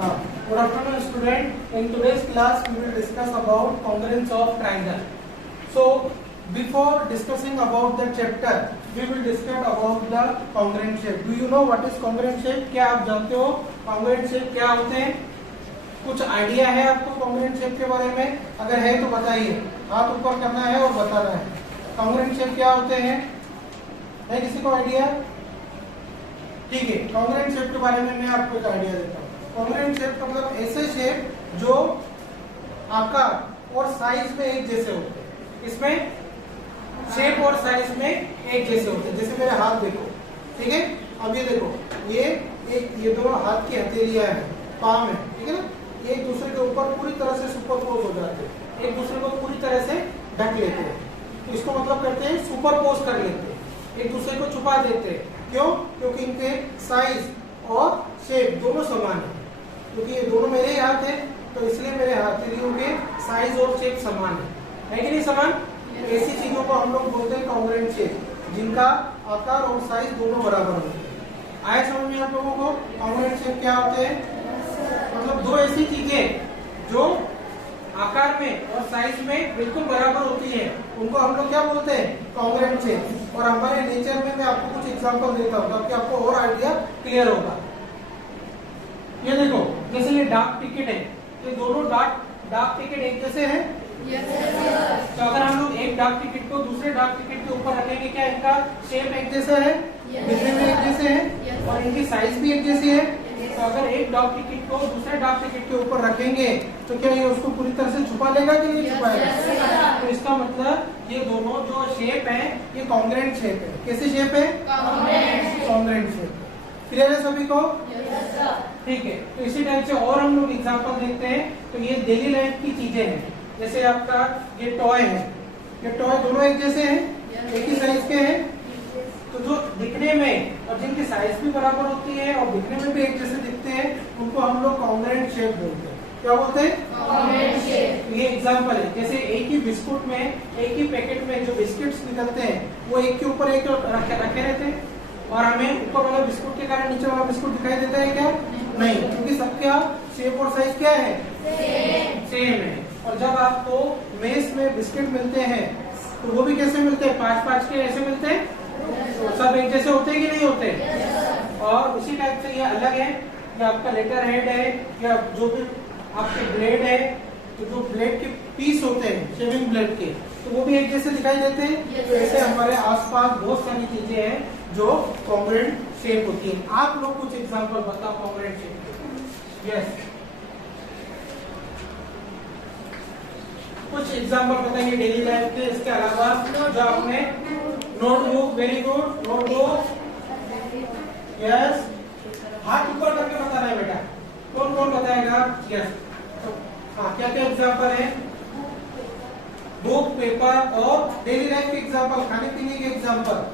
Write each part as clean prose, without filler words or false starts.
Good afternoon, student. In today's class, we will discuss about congruence of triangle. So, before discussing about the chapter, we will discuss about the congruent shape. Do you know what is congruent shape? क्या आप जानते हो congruent shape क्या होते हैं? कुछ idea है आपको congruent shape के बारे में? अगर है तो बताइए. हाथ ऊपर करना है और बताना है. congruent shape क्या होते हैं? है किसी को आइडिया? ठीक है. congruent shape के बारे में मैं आपको एक आइडिया देता हूँ. कॉन्ग्रुएंट शेप का मतलब ऐसे शेप जो आकार और साइज में एक जैसे होते हैं. इसमें शेप और साइज में एक जैसे होते हैं. जैसे मेरे हाथ देखो, ठीक है. अब ये देखो, ये दोनों हाथ की हथेलियां हैं, पाम है, ठीक है ना. एक दूसरे के ऊपर पूरी तरह से सुपरपोज हो जाते हैं, एक दूसरे को पूरी तरह से ढक लेते हैं. तो इसको मतलब करते हैं सुपरपोज कर लेते हैं, एक दूसरे को छुपा देते हैं. क्यों? क्योंकि इनके साइज और शेप दोनों समान है. क्योंकि ये दोनों मेरे हाथ हैं, तो इसलिए मेरे हथेलियों के साइज और शेप समान है कि नहीं समान? ऐसी चीजों को हम लोग बोलते हैं कॉन्ग्रुएंट शेप, जिनका आकार और साइज दोनों बराबर होते हैं. आए समझ में आप लोगों को कॉन्ग्रुएंट शेप क्या होते हैं? मतलब दो ऐसी चीजें जो आकार में और साइज में बिल्कुल बराबर होती है, उनको हम लोग क्या बोलते हैं? Congruent shape. और हमारे नेचर में मैं आपको कुछ एग्जांपल देता हूँ ताकि आपको और आइडिया क्लियर होगा. ये देखो, जैसे ये डाक टिकट है, ये दोनों डाक टिकट एक जैसे हैं. तो अगर हम लोग एक डाक टिकट को दूसरे डाक टिकट के ऊपर रखेंगे, क्या इनका शेप एक जैसा है, दिखने में एक जैसे है और इनकी साइज भी एक जैसी है. तो अगर एक डाक टिकट को दूसरे डाक टिकट के ऊपर रखेंगे तो क्या ये उसको पूरी तरह से छुपा लेगा कि नहीं छुपाएगा? तो इसका मतलब ये दोनों जो शेप है ये कॉन्ग्रुएंट शेप है. कैसे शेप है? Congruent shape. क्लियर है सभी को? ठीक है. तो इसी टाइप से और हम लोग एग्जांपल देखते हैं. तो ये डेली लाइफ की चीजें हैं. जैसे आपका ये टॉय है, ये टॉय दोनों एक जैसे हैं, एक ही साइज के हैं. तो जो दिखने में और जिनकी साइज भी बराबर होती है और दिखने में भी एक जैसे दिखते हैं, उनको हम लोग कॉन्ग्रुएंट शेप बोलते हैं. क्या बोलते हैं? Congruent shape. ये एग्जांपल है. जैसे एक ही बिस्कुट में, एक ही पैकेट में जो बिस्किट्स निकलते हैं वो एक के ऊपर एक रखे रहते हैं और हमें ऊपर वाला बिस्कुट के कारण नीचे वाला बिस्कुट दिखाई देता है क्या? नहीं, क्योंकि सबका शेप और साइज क्या है? सेम है. और जब आपको मेस में बिस्किट मिलते हैं तो वो भी कैसे मिलते हैं? 5-5 के ऐसे मिलते हैं. तो सब एक जैसे होते हैं कि नहीं होते? और उसी टाइप से ये अलग है कि आपका लेटर हेड है या जो भी आपके ब्लेड है, तो जो ब्लेड के पीस होते हैं शेविंग ब्लेड के, तो वो भी एक जैसे दिखाई देते हैं. तो ऐसे हमारे आसपास बहुत सारी चीजें हैं जो कॉन्ग्रुएंट शेप होती है. आप लोग कुछ एग्जांपल बताओ कॉन्ग्रुएंट शेप के. यस, कुछ एग्जांपल बताएंगे डेली लाइफ के. इसके अलावा जो आपने notebook, very good, notebook. Yes, हाथ ऊपर करके बताना है बेटा. कौन कौन बताएगा? यस. हाँ, क्या क्या एग्जांपल है? बुक, पेपर और डेली लाइफ के एग्जांपल, खाने पीने के एग्जांपल.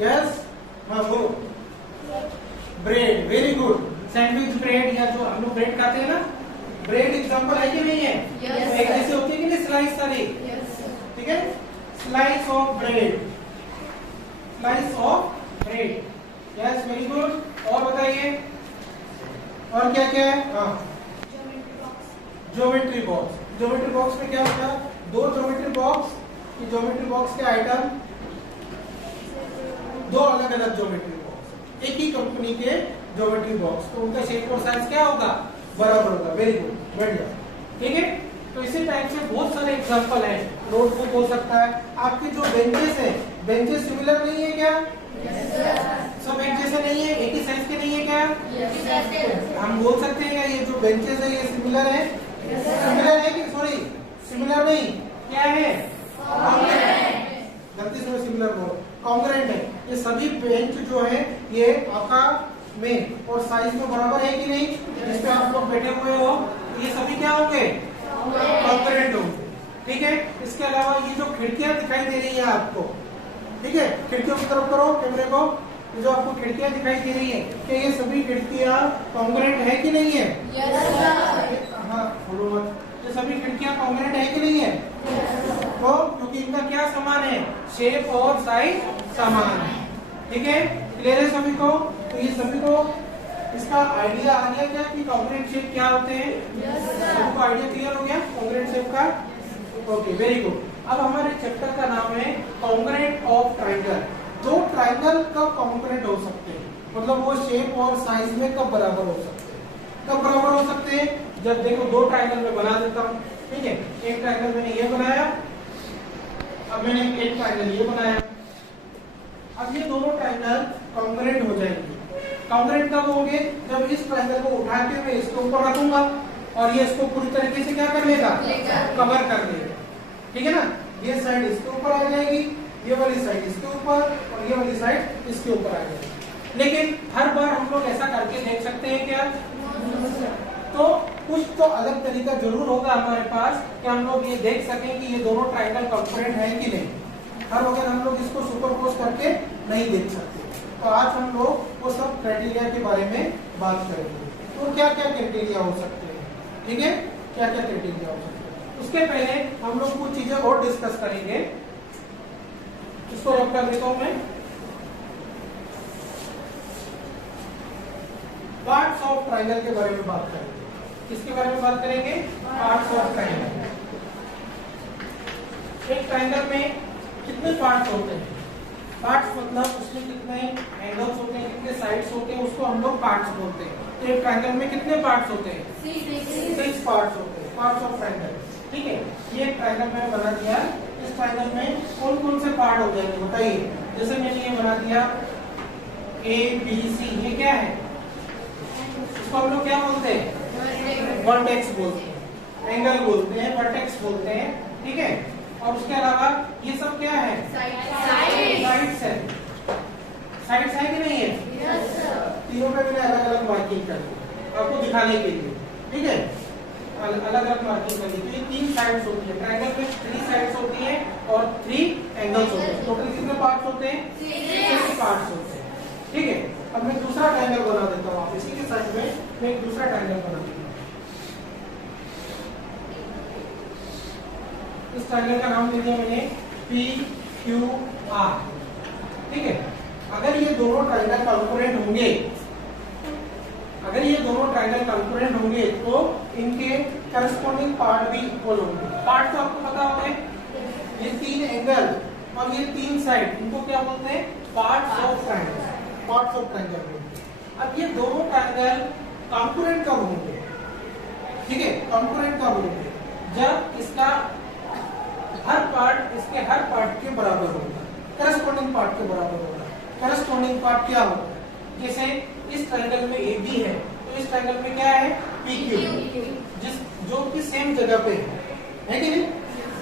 यस, हाँ वो bread, very good. Sandwich bread या जो हम लोग ब्रेड खाते हैं ना, ब्रेड एग्जांपल है कि नहीं है? एक जैसे होती है कि नहीं स्लाइस सारी? ठीक है. Slice of bread, slice of bread. Yes, very good. और बताइए और क्या क्या है? हाँ, ज्योमेट्री बॉक्स. ज्योमेट्री बॉक्स में क्या होता है? दो ज्योमेट्री बॉक्स. ये ज्योमेट्री बॉक्स के आइटम, दो अलग अलग ज्योमेट्री बॉक्स, एक ही कंपनी के ज्योमेट्री बॉक्स, तो उनका शेप और साइज क्या होगा? बराबर होगा. वेरी गुड, बढ़िया. ठीक है. तो इसी टाइप से बहुत सारे एग्जांपल हैं. नोटबुक हो सकता है. आपके जो बेंचेस हैं, बेंचेस सिमिलर नहीं है क्या? सब एक जैसे नहीं है, एक ही साइज के नहीं है क्या? हम बोल सकते हैं क्या ये जो बेंचेस है ये सिमिलर है? सिमिलर है कि सॉरी सिमिलर नहीं, क्या है? गलती से मैं सिमिलर बोल, कॉन्ग्रुएंट है. ये सभी बेंच जो है ये आकार में और साइज में बराबर है कि नहीं? जिस पे आप लोग बैठे हुए हो ये सभी क्या होंगे? कॉन्ग्रुएंट होंगे. ठीक है. इसके अलावा ये जो खिड़कियां दिखाई दे रही है आपको, ठीक है, खिड़कियों की तरफ करो कैमरे को. जो आपको खिड़कियां दिखाई दे रही है, क्या ये सभी खिड़कियां कॉन्ग्रुएंट है कि नहीं है? हाँ, बोलो मत. ये सभी खिड़कियां कॉन्ग्रुएंट है कि नहीं है? तो क्योंकि इनका क्या समान है? शेप और साइज समान है. ठीक है. क्लियर है सभी को? तो ये सभी को इसका इसका आइडिया आ गया क्या कि कॉन्ग्रुएंट शेप क्या होते हैं? सबको आइडिया क्लियर हो गया कॉन्ग्रुएंट शेप का? Okay, very good. अब हमारे चैप्टर का नाम है कॉन्ग्रुएंट ऑफ ट्राइंगल। दो ट्राइंगल कब कॉन्ग्रुएंट हो सकते हैं, मतलब वो शेप और साइज में कब बराबर हो सकते हैं? कब बराबर हो सकते हैं? जब देखो दो ट्राइंगल में बना देता हूँ, ठीक है, एक ट्राइंगल मैंने ये बनाया, अब मैंने एक ट्राइंगल ये बनाया, अब ये दोनों ट्राइंगल कॉन्ग्रुएंट हो जाएंगे। कॉन्ग्रुएंट कब होंगे? जब इस ट्राइंगल को उठा के मैं इसके ऊपर रखूंगा और ये इसको पूरी तरीके से क्या कर लेगा? कवर कर लेगा, ठीक है ना। ये साइड इसके ऊपर आ जाएगी, ये वाली साइड इसके ऊपर और ये वाली साइड इसके ऊपर आ जाएगी। लेकिन हर बार हम लोग ऐसा करके देख सकते हैं क्या? तो कुछ तो अलग तरीका जरूर होगा हमारे पास कि हम लोग ये देख सकें कि ये दोनों ट्राइंगल कॉन्ग्रुएंट है कि नहीं। हर वक्त हम लोग इसको सुपरपोज करके नहीं देख सकते। तो आज हम लोग वो सब क्राइटेरिया के बारे में बात करेंगे। तो क्या क्या क्राइटेरिया हो सकते हैं, ठीक है, क्या क्या क्राइटेरिया हो सकते हैं। उसके पहले हम लोग कुछ चीजें और डिस्कस करेंगे। इसको रब कर देता हूं मैं। पार्ट्स ऑफ ट्राइंगल के बारे में बात करेंगे। किसके बारे में बात करेंगे? Parts of triangle. एक ट्राइंगल में कितने पार्ट्स होते हैं? पार्ट्स मतलब उसमें कितने एंगल्स होते हैं, कितने साइड्स होते हैं, उसको हम लोग पार्ट्स बोलते हैं। तो एक ट्राइंगल में कितने पार्ट्स होते हैं? 6 पार्ट्स होते हैं, पार्ट्स ऑफ ट्राइंगल, ठीक है। ये ट्राइंगल मैंने बना दिया। इस ट्राइंगल में कौन कौन से पार्ट हो जाएंगे बताइए। जैसे मैंने ये बना दिया A B C, ये क्या है? इसको हम लोग क्या बोलते हैं? वर्टेक्स बोलते हैं, एंगल बोलते हैं, वर्टेक्स बोलते हैं, ठीक है। और उसके अलावा ये सब क्या है? साइड्स है। साइड्स है कि नहीं है? Yes sir. तीनों पे मैंने अलग अलग मार्किंग कर दी आपको दिखाने के लिए, ठीक है, अलग अलग मार्किंग कर दी। तो ये 3 साइड्स होती है ट्राइंगल में, 3 साइड्स होती है और 3 एंगल्स होते हैं। टोटल कितने पार्ट्स होते हैं? 6 पार्ट्स होते हैं, ठीक है। अब मैं दूसरा ट्राइंगल बना देता हूँ। आप इसी के साइड में मैं एक दूसरा ट्राइंगल बना देता हूँ। इस ट्राइंगल का नाम दे दिया मैंने PQR, ठीक है। अगर ये दोनों ट्राइंगल कॉन्ग्रुएंट होंगे, अगर ये दोनों ट्राइंगल कॉन्ग्रुएंट होंगे तो इनके करस्पॉन्डिंग पार्ट भी इक्वल होंगे। पार्ट तो आपको पता होगा, ये 3 एंगल और ये 3 साइड, इनको क्या बोलते हैं? Parts of triangle, parts of triangle. अब ये दोनों ट्राइंगल कॉन्ग्रुएंट कब होंगे, ठीक है, कॉन्ग्रुएंट कब होंगे? जब इसका हर पार्ट इसके हर पार्ट के बराबर होगा, करस्पॉन्डिंग पार्ट के बराबर होगा। करस्पॉन्डिंग पार्ट क्या होगा? जैसे इस ट्रायंगल में AB है तो इस ट्रायंगल में क्या है? PQ, जिस जो कि सेम जगह पे है कि नहीं।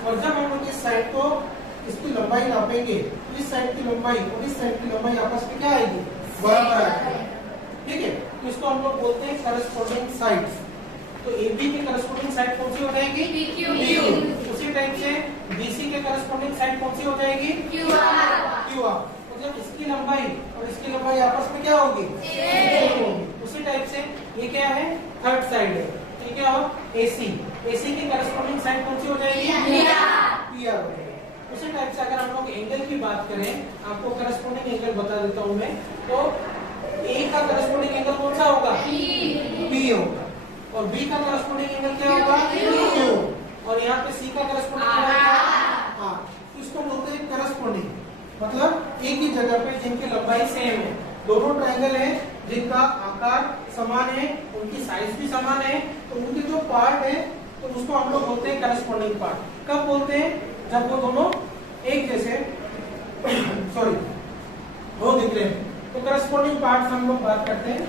और जब हम लोग इस साइड को इसकी लंबाई नापेंगे तो इस साइड की लंबाई और इस साइड की लंबाई आपस में क्या आएगी? बराबर आएगी, ठीक है। तो इसको हम लोग बोलते हैं करस्पॉन्डिंग साइड्स। तो AB की करस्पॉन्डिंग साइड कौन सी हो जाएगी? PQ। उसी टाइप से BC के करस्पॉन्डिंग साइड कौन सी हो जाएगी? QR। मतलब इसकी लंबाई और इसकी लंबाई आपस में क्या होगी? सेम होगी। उसी टाइप से ये क्या है? थर्ड साइड है, तो क्या हो? AC। AC की करस्पॉन्डिंग साइड कौन सी हो जाएगी? PR हो जाएगी। उसी टाइप से अगर हम लोग एंगल की बात करें, आपको करस्पॉन्डिंग एंगल बता देता हूं मैं, तो A का करस्पॉन्डिंग एंगल कौन सा होगा? P होगा। और B का करस्पॉन्डिंग एंगल क्या होगा? Q। और यहाँ पे C का करस्पॉन्डिंग एंगल क्या? R। तो इसको बोलते हैं करस्पॉन्डिंग, मतलब एक ही जगह पे जिनकी लंबाई सेम है। दोनों ट्रायंगल हैं जिनका आकार समान है, उनकी साइज भी समान है, तो उनके जो पार्ट है तो उसको हम लोग बोलते हैं करस्पॉन्डिंग पार्ट। कब बोलते हैं? जब वो दोनों एक जैसे सॉरी वो दिख रहे हैं, तो करस्पॉन्डिंग पार्ट हम लोग बात करते हैं।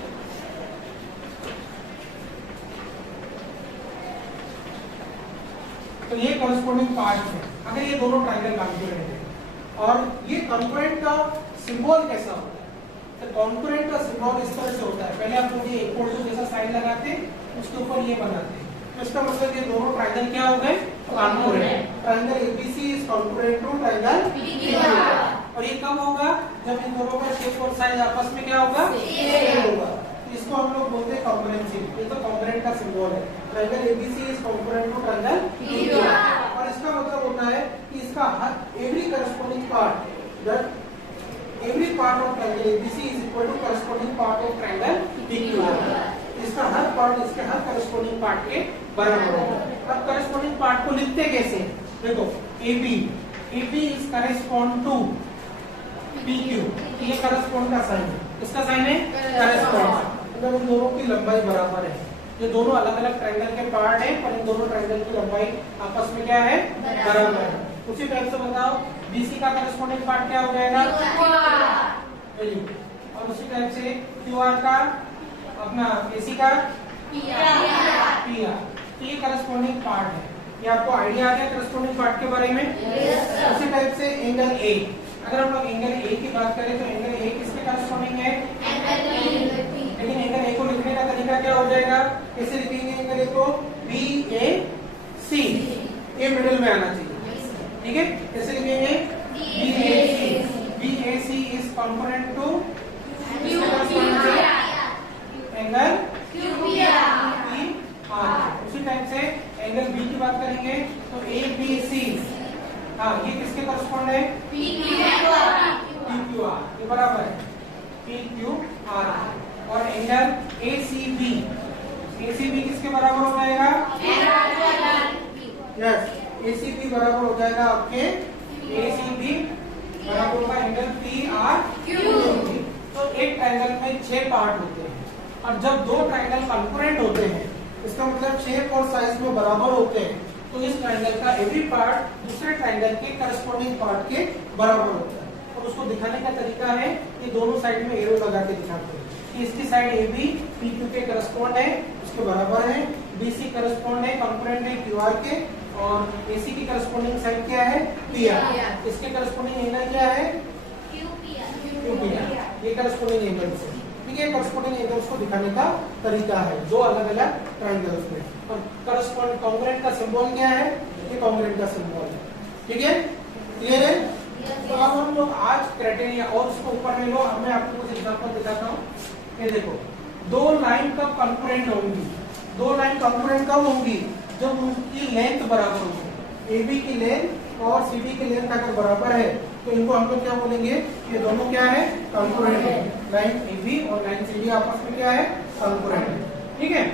तो ये करस्पॉन्डिंग पार्ट है अगर ये दोनों ट्रायंगल कॉन्ग्रुएंट है। और ये कॉन्ग्रुएंट का सिंबल कैसा होता है? तो कॉन्ग्रुएंट का सिंबल इस तरह से होता है। पहले आप लोग ये इक्वल टू जैसा साइन लगाते हैं, उसके ऊपर ये बनाते हैं, तो इसका मतलब ये दोनों ट्रायंगल क्या हो गए? Congruent. Triangle ABC is congruent to triangle PQ। और ये कब होगा? जब इन दोनों का शेप और साइज आपस में क्या होगा? सेम होगा। इसको हम लोग बोलते हैं कॉन्ग्रुएंसी। ये तो कॉन्ग्रुएंट का सिंबल है। Triangle ABC is congruent to triangle PQ। और इसका मतलब होता है कि इसका हर every corresponding part, that every part of triangle ABC is equal to corresponding part of triangle PQ। Part इसके हर करस्पॉन्डिंग पार्ट के बराबर होगा। अब करस्पॉन्डिंग पार्ट को लिखते कैसे, देखो AB is correspond to PQ, ये करस्पॉन्ड का साइन है, इसका साइन है करस्पॉन्ड। अगर उन दोनों की लंबाई बराबर है, ये दोनों अलग अलग ट्रायंगल के पार्ट हैं पर इन दोनों ट्रायंगल की लंबाई आपस में क्या है, बराबर है। उसी टाइप से बताओ BC का करस्पॉन्डिंग पार्ट क्या हो जाएगा, और उसी टाइप से QR का अपना AC का PR। तो ये करस्पॉन्डिंग पार्ट है। ये आपको आइडिया आ गया करस्पॉन्डिंग पार्ट के बारे में। उसी टाइप से एंगल A, अगर हम लोग एंगल A की बात करें तो एंगल A किसके करस्पॉन्डिंग है, लेकिन एंगल A को लिखने का तरीका क्या हो जाएगा, कैसे लिखेंगे एंगल A को, BAC, ये मिडिल में आना चाहिए, ठीक है। कैसे लिखेंगे, BAC is component to angle QPR। उसी टाइप से एंगल B की बात करेंगे तो ABC, हाँ ये किसके करस्पॉन्ड है, PQR, ये बराबर है PQR। और एंगल ACB किसके बराबर हो जाएगा, यस ACB बराबर हो जाएगा आपके, ACB बराबर होगा एंगल PRQ। तो एक ट्रायंगल में 6 पार्ट होते हैं, और जब दो ट्रायंगल कंकरेंट होते हैं, इसका मतलब शेप और साइज में बराबर होते हैं, तो इस ट्रायंगल का एवरी पार्ट दूसरे ट्रायंगल के करस्पॉन्डिंग पार्ट के बराबर होता है। और उसको दिखाने का तरीका है कि दोनों साइड में एरो लगा के दिखाते हैं कि इसकी साइड AB PQ के करस्पॉन्ड है, उसके बराबर है, BC करस्पॉन्ड है, कंकरेंट है QR के, और AC की करस्पॉन्डिंग साइड क्या है, PR। इसके करस्पॉन्डिंग एंगल क्या है, QPR। ये करस्पॉन्डिंग एंगल है, ठीक है। करस्पॉन्डिंग एंगल्स को दिखाने का तरीका है दो अलग अलग ट्रायंगल्स में। और करस्पॉन्ड कांग्रुएंट का सिंबल क्या है, ये कांग्रुएंट का सिंबल है, ठीक है, क्लियर है। तो अब हम लोग आज क्राइटेरिया और उसको ऊपर में लो, मैं आपको कुछ एग्जांपल दिखाता हूँ। ये देखो, दो लाइन कब कंकरेंट होंगी, दो लाइन कंकरेंट कब होंगी, जब उनकी लेंथ बराबर होगी। AB की लेंथ और CD की लेंथ अगर बराबर है तो इनको हम लोग क्या बोलेंगे, ये दोनों क्या है, कंकरेंट है। लाइन AB और लाइन CD आपस में क्या है, कंकरेंट है, ठीक है।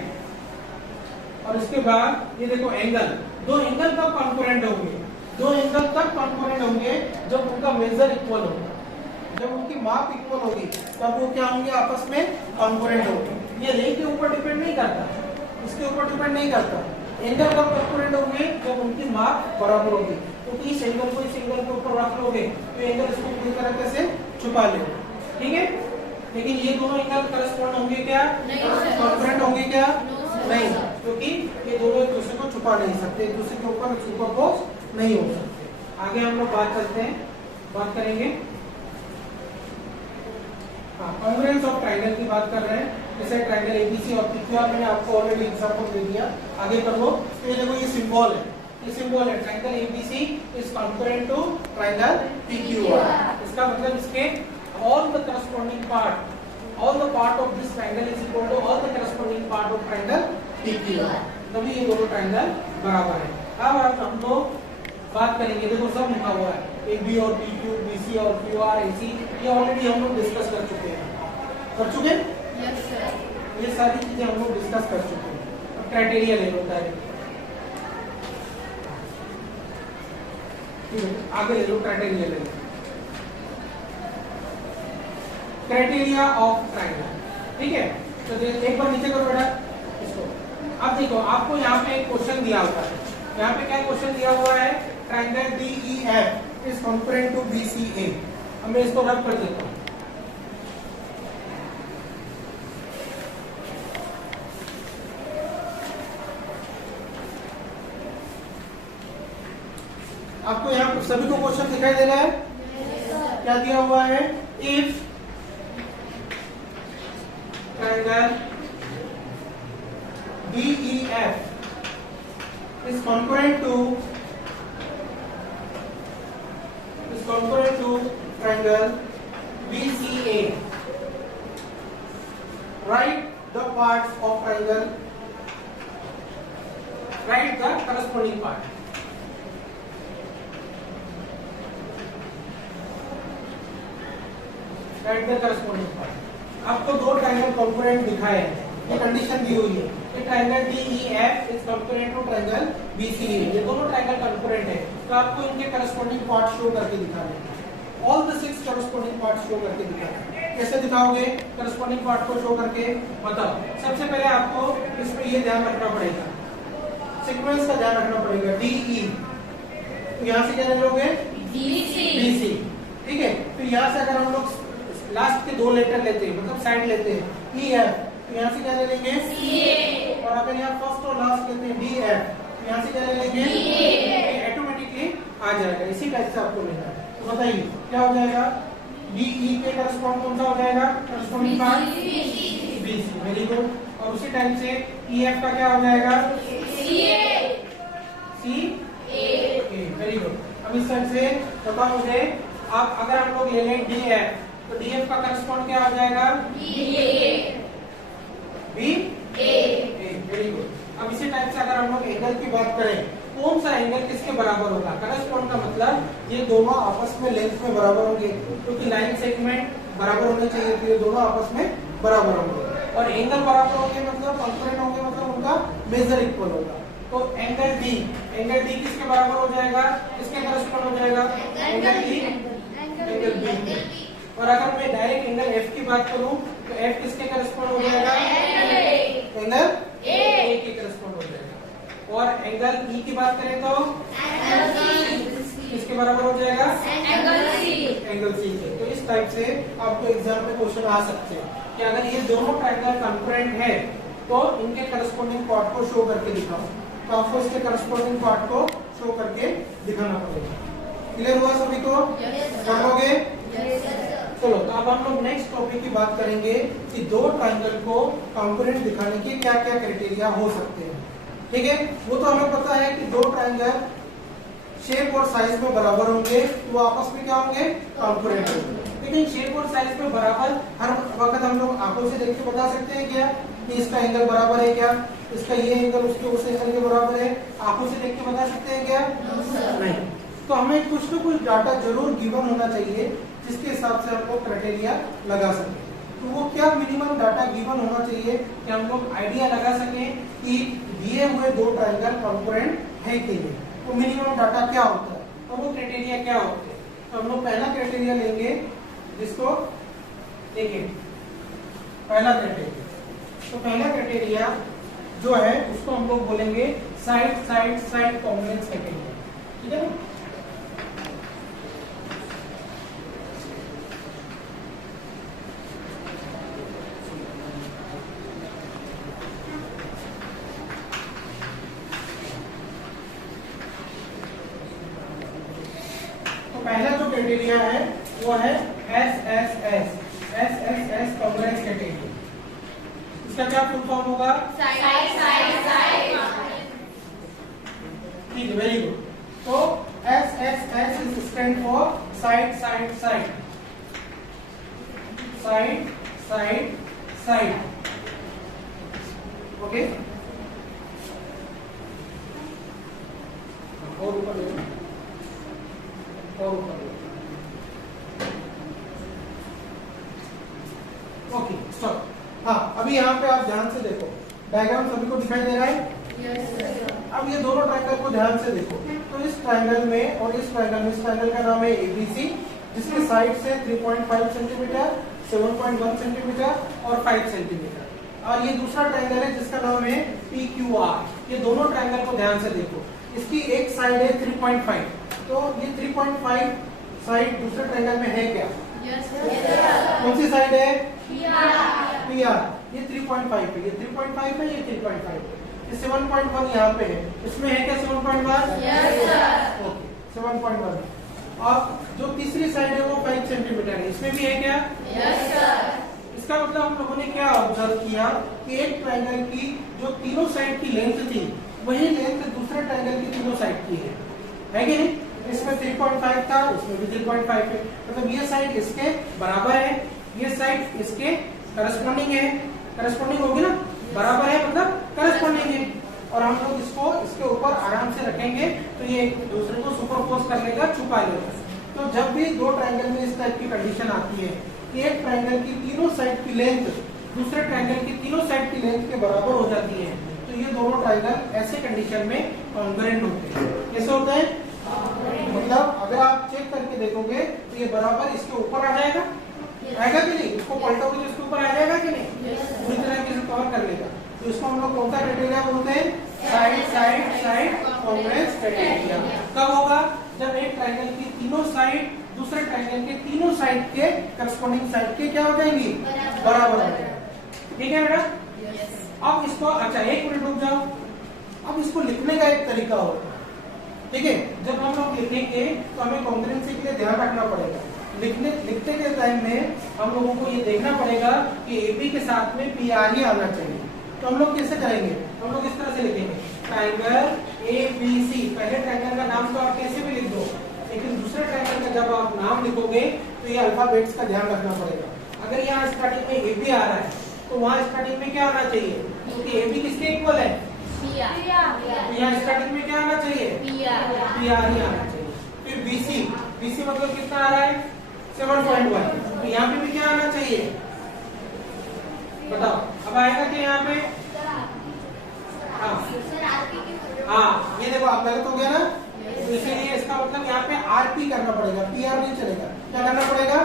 और इसके बाद ये देखो एंगल, दो एंगल कब कंकरेंट होंगे, दो एंगल तब कंकरेंट होंगे जब उनका मेजर इक्वल होगा, जब उनकी माप इक्वल होगी तब वो क्या होंगे, आपस में कंकरेंट होंगे। ये रे के ऊपर डिपेंड नहीं करता, इसके ऊपर डिपेंड नहीं करता। एंगल कब कंकरेंट होंगे, जब उनकी माप बराबर होगी। तो इस एंगल को इस एंगल के ऊपर रख लोगे तो एंगल इसको पूरी तरह से छुपा लेगा, ठीक है। लेकिन ये दोनों एंगल करस्पॉन्ड होंगे क्या, कंकरेंट होंगे क्या, नहीं, क्योंकि ये दोनों एक दूसरे को छुपा नहीं सकते, एक दूसरे के ऊपर सुपरपोज नहीं हो सकते। आगे हम लोग बात करेंगे कांग्रुएंस ऑफ ट्रायंगल की बात कर रहे हैं। जैसे ट्रायंगल ABC और PQR मैंने आपको ऑलरेडी एग्जांपल दे दिया, आगे कर लो। तो ये देखो, ये सिंबल है, ये सिंबल है, triangle ABC is concurrent to triangle PQR। इसका मतलब इसके all the corresponding part of this triangle is equal to all the corresponding part of triangle PQR, तभी ये दोनों ट्रायंगल बराबर है। अब हम लोग बात करेंगे, देखो सब लिखा हुआ है, AB और PQ, BC और QR, AC, ये ऑलरेडी हम लोग डिस्कस कर चुके हैं, यस सर। ये सारी चीजें हम लोग डिस्कस कर चुके हैं। अब क्राइटेरिया ले लो डायरेक्ट, आगे ले लो, क्राइटेरिया ले लो। क्राइटेरिया ऑफ ट्रायंगल, ठीक है। तो एक बार नीचे करो बेटा इसको। अब देखो, आपको यहाँ पे एक क्वेश्चन दिया हुआ है, यहाँ पे क्या क्वेश्चन दिया हुआ है, triangle DEF is concurrent to BCA। अब मैं इसको रब कर देता हूँ। आपको यहाँ सभी को क्वेश्चन दिखाई दे रहा है, क्या दिया हुआ है, if triangle DEF is concurrent to triangle BCA. Write the parts of triangle. Write the corresponding part. Write the corresponding part. आपको दो ट्रायंगल कंकरेंट दिखाए हैं, ये कंडीशन दी हुई है कि triangle DEF is concurrent to triangle BCE, ये दोनों ट्रायंगल कंकरेंट है, तो आपको इनके करस्पॉन्डिंग पार्ट शो करके दिखाने हैं। All the 6 corresponding part show करके दिखाना है। कैसे दिखाओगे करस्पॉन्डिंग पार्ट को शो करके? बताओ। सबसे पहले आपको इसमें ये ध्यान रखना पड़ेगा, सीक्वेंस का ध्यान रखना पड़ेगा। DE, तो यहाँ से क्या ले लोगे? BC, ठीक है। तो यहाँ से अगर हम लोग लास्ट के 2 लेटर लेते हैं, मतलब साइड लेते हैं, EF, तो यहाँ से क्या ले लेंगे? CA, और अगर यहाँ फर्स्ट और लास्ट लेते हैं DF, तो यहाँ से क्या ले लेंगे? DA, ऑटोमेटिकली आ जाएगा। इसी टाइप से आपको लेना है। तो बताइए क्या हो जाएगा? DE के करस्पॉन्ड कौन सा हो जाएगा? Corresponding part BC, very good. और उसी टाइप से EF का क्या हो जाएगा? CA, very good. अब इस साइड से बताओ मुझे, आप अगर हम लोग ले लें DF, तो DF का करस्पॉन्ड क्या हो जाएगा? BA, very good. अब इसी टाइप से अगर हम लोग एंगल की बात करें, कौन सा एंगल किसके बराबर होगा? करस्पॉन्ड का मतलब ये दोनों आपस में लेंथ में बराबर होंगे, क्योंकि लाइन सेगमेंट बराबर होने चाहिए, तो ये दोनों आपस में बराबर होंगे। और एंगल बराबर होंगे मतलब कंकरेंट होंगे, मतलब उनका मेजर इक्वल होगा। तो एंगल D किसके बराबर हो जाएगा? किसके करस्पॉन्ड हो जाएगा? Angle D, angle B। और अगर मैं डायरेक्ट एंगल F की बात करूं, तो F किसके करस्पॉन्ड हो जाएगा? एंगल A के करस्पॉन्ड हो जाएगा। और एंगल E की बात करें तो किसके बराबर हो जाएगा? एंगल C के। तो इस टाइप से आपको एग्जाम में क्वेश्चन आ सकते हैं कि अगर ये दोनों ट्रायंगल कंकरेंट है तो इनके करस्पॉन्डिंग पार्ट को शो करके दिखाओ। तो आपको इसके करस्पॉन्डिंग पार्ट को शो करके दिखाना पड़ेगा। क्लियर हुआ सभी को? कर लोगे? चलो, तो अब हम लोग नेक्स्ट टॉपिक की बात करेंगे कि दो ट्रायंगल को कंकरेंट दिखाने के क्या क्या क्राइटेरिया हो सकते हैं। ठीक है, वो तो हमें पता है कि दो ट्रायंगल शेप और साइज में बराबर होंगे, तो आपस में क्या होंगे? कंकरेंट होंगे। लेकिन शेप और साइज में बराबर हर वक्त हम लोग आंखों से देख के बता सकते हैं क्या कि इसका एंगल बराबर है, क्या इसका ये एंगल उसके उस एंगल के बराबर है? आंखों से देख के बता सकते हैं क्या? नहीं। तो हमें कुछ न कुछ डाटा जरूर गिवन होना चाहिए जिसके हिसाब से हम लोग क्राइटेरिया लगा सकें। तो वो क्या मिनिमम डाटा गिवन होना चाहिए कि हम लोग आइडिया लगा सकें कि दिए हुए दो ट्रायंगल कंकरेंट है कि नहीं। तो मिनिमम डाटा क्या होता है और वो क्राइटेरिया क्या होते हैं? तो हम लोग पहला क्राइटेरिया लेंगे, जिसको देखिए पहला क्राइटेरिया। तो पहला क्राइटेरिया जो है उसको हम लोग बोलेंगे side side side congruence criteria. ठीक है ना? पहला जो क्राइटेरिया है वो है SSS कॉन्ग्रुएंस क्राइटेरिया। इसका क्या फुल फॉर्म होगा? Side side side. ठीक है, वेरी गुड। तो SSS is stand for side side side, side side side. Okay, और ऊपर ले लो, और ऊपर ले लो। Okay, stop. हाँ, अभी यहाँ पे आप ध्यान से देखो, डायग्राम सभी को दिखाई दे रहा है? Yes sir. अब ये दोनों ट्रायंगल को ध्यान से देखो। तो इस ट्रायंगल में और इस ट्रायंगल में, इस ट्रायंगल का नाम है ABC, जिसके साइड से 3.5 सेंटीमीटर, 7.1 सेंटीमीटर और 5 सेंटीमीटर। और ये दूसरा ट्रायंगल है जिसका नाम है PQR। ये दोनों ट्रायंगल को ध्यान से देखो। इसकी एक साइड है 3.5, तो ये 3.5 साइड दूसरे ट्रायंगल में है क्या? Yes sir. कौन सी साइड है? PR। ये 3.5 है, ये 3.5 है, ये 3.5 है। ये 7.1 यहाँ पे है, इसमें है क्या 7.1? Yes sir. ओके, 7.1। और जो तीसरी साइड है वो 5 सेंटीमीटर है, इसमें भी है क्या? Yes sir. इसका मतलब हम लोगों ने क्या ऑब्जर्व किया कि एक ट्रायंगल की जो तीनों साइड की लेंथ थी, वही लेंथ दूसरे ट्रायंगल की तीनों साइड की है कि नहीं? इसमें 3.5 था, उसमें भी 3.5 है। मतलब ये साइड इसके बराबर है, ये साइड इसके करस्पॉन्डिंग है। करस्पॉन्डिंग होगी ना, बराबर है मतलब करस्पॉन्डिंग है। और हम लोग इसको इसके ऊपर आराम से रखेंगे तो ये एक दूसरे को सुपरपोज कर लेगा, छुपा लेगा। तो जब भी दो ट्रायंगल में इस टाइप की कंडीशन आती है कि एक ट्रायंगल की तीनों साइड की लेंथ दूसरे ट्रायंगल की तीनों साइड की लेंथ के बराबर हो जाती है, तो ये दोनों ट्रायंगल ऐसे कंडीशन में कॉन्ग्रुएंट होते हैं। कैसे होते हैं? मतलब अगर आप चेक करके देखोगे तो ये बराबर इसके ऊपर आ जाएगा, आएगा कि नहीं? इसको पलटोगे तो इसके ऊपर आ जाएगा कि नहीं? पूरी तरह से कवर कर लेगा। तो इसको हम लोग कौन सा क्राइटेरिया बोलते हैं? Side side side congruence criteria. कब होगा? जब एक ट्रायंगल की तीनों साइड दूसरे ट्रायंगल के तीनों साइड के करस्पॉन्डिंग साइड के क्या हो जाएंगी? बराबर हो जाएंगी। ठीक है बेटा? अब इसको अच्छा एक मिनट रुक जाओ। अब इसको लिखने का एक तरीका होगा, ठीक है? जब हम लोग लिखेंगे तो हमें कॉन्ग्रुएंसी के लिए ध्यान रखना पड़ेगा। लिखते के टाइम में हम लोगों को ये देखना पड़ेगा कि AB के साथ में PR ही आना चाहिए। तो हम लोग कैसे करेंगे? हम लोग इस तरह से लिखेंगे ट्रायंगल ABC। पहले ट्रायंगल का नाम तो आप कैसे भी लिख दो, लेकिन दूसरे ट्रायंगल का जब आप नाम लिखोगे तो ये अल्फाबेट्स का ध्यान रखना पड़ेगा। अगर यहाँ स्टार्टिंग में AB आ रहा है तो वहाँ स्टार्टिंग में क्या आना चाहिए? क्योंकि AB किसके इक्वल है? तो यहाँ स्टार्टिंग में क्या आना चाहिए? PR ही आना चाहिए। फिर BC मतलब कितना आ रहा है? 7.1। तो यहाँ पे भी क्या आना चाहिए? बताओ। अब आएगा क्या यहाँ पे? हाँ ये देखो आप गलत हो गया ना, तो इसीलिए इसका मतलब यहाँ पे RP करना पड़ेगा, PR नहीं चलेगा। क्या करना पड़ेगा?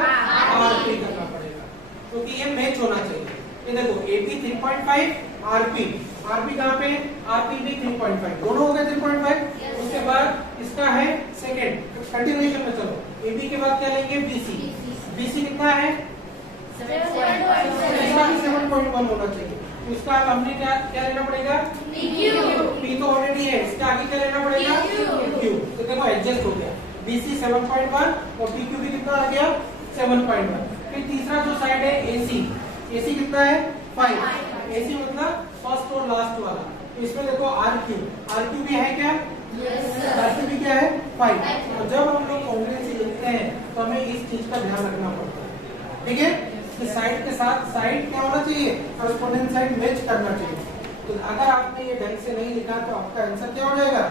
RP करना पड़ेगा, क्योंकि ये मैच होना चाहिए। ये देखो AB 3.5, RP कहाँ पे? RP भी 3.5, दोनों हो गए 3.5। उसके बाद इसका है सेकेंड कंटिन्यूएशन में। चलो AB के बाद क्या लेंगे? BC कितना है? 7.1 होना चाहिए। तो इसका हमने क्या लेना पड़ेगा? P तो ऑलरेडी है, इसका आगे क्या लेना पड़ेगा? Q। तो देखो एडजस्ट हो गया। BC 7.1 और PQ भी कितना आ गया? 7.1। फिर तीसरा जो साइड है AC कितना है? 5। AC मतलब फर्स्ट और लास्ट वाला। तो इसमें देखो RQ भी है क्या? RQ भी क्या है? 5। तो जब हम लोग कॉन्ग्रुएंसी लिखते हैं तो हमें इस चीज का ध्यान रखना पड़ता है, ठीक है? साइड के साथ साइड क्या होना चाहिए? करस्पॉन्डिंग साइड मैच करना चाहिए। तो अगर आपने ये ढंग से नहीं लिखा तो आपका आंसर क्या हो जाएगा?